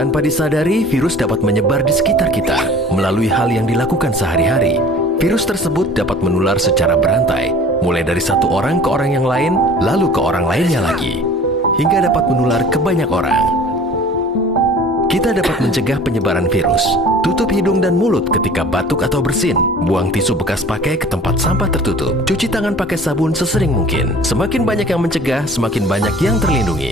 Tanpa disadari, virus dapat menyebar di sekitar kita melalui hal yang dilakukan sehari-hari. Virus tersebut dapat menular secara berantai, mulai dari satu orang ke orang yang lain, lalu ke orang lainnya lagi, hingga dapat menular ke banyak orang. Kita dapat mencegah penyebaran virus. Tutup hidung dan mulut ketika batuk atau bersin. Buang tisu bekas pakai ke tempat sampah tertutup. Cuci tangan pakai sabun sesering mungkin. Semakin banyak yang mencegah, semakin banyak yang terlindungi.